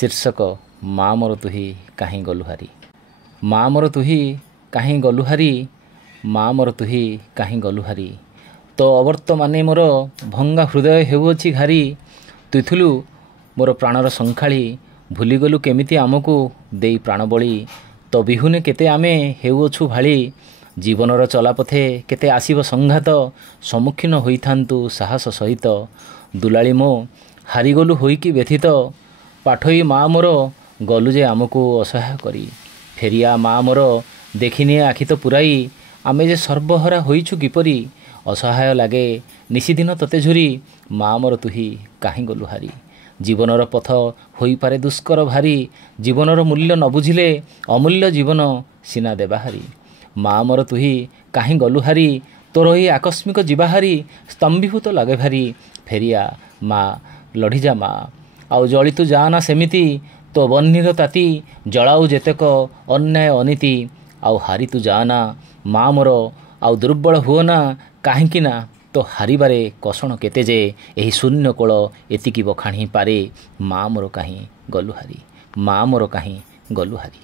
शीर्षक माँ मोर तुही काहीं गलुहारी। माँ मोर तुही काहीं गलुहारी, माँ मोर तुही काहीं गलुहारी। तो अवर्तमाने मोर भंगा हृदय हेउअछि घारी। तुइथुलु मोर प्राणर संखाळी, भूलीगलु केमिति आमकु देई प्राणबळी। तो बिहुने केते आमे हेउअछु भाळी, जीवनर चलापथे केते आसीब संघात। सम्मुखीन होइथान्तु साहस सहित, दुलाळी मो हारिगलु होइकि व्यथित। पाठोई माँ मोर गलु जे आमकु असहाय करी। फेरिया माँ मोर देखिनिए आखि तो पुराई, आमे जे सर्वहरा होइछु किपरि। असहाय लागे निशिदिन तते झुरी, माँ मोर तुही काहीं गलु हारी। जीवनर पथ होई पारे दुष्कर भारी, जीवनर मूल्य न बुझिले अमूल्य जीवन सिना देबाहारी। माँ मोर तुही काहीं गलु हारी, तोर ही आकस्मिक जीवाहारी। स्तंभीभूत लागे भारी, फेरिया माँ लढ़िजा माँ। आउ जଳି तु जाना सेमिति, तो बह्निर ताती जलाऊ जेतेक अन्याय अनीति। आउ हारी तु जाना माँ मोर, आउ दुर्बल हुओना काहींकि ना, तो हारिबारे कषण केते जे एही शून्य कोल एतिकी बखाणी पारे। माँ मोर काहीं गलु हारी, माँ मोर काहीं गलु हारी।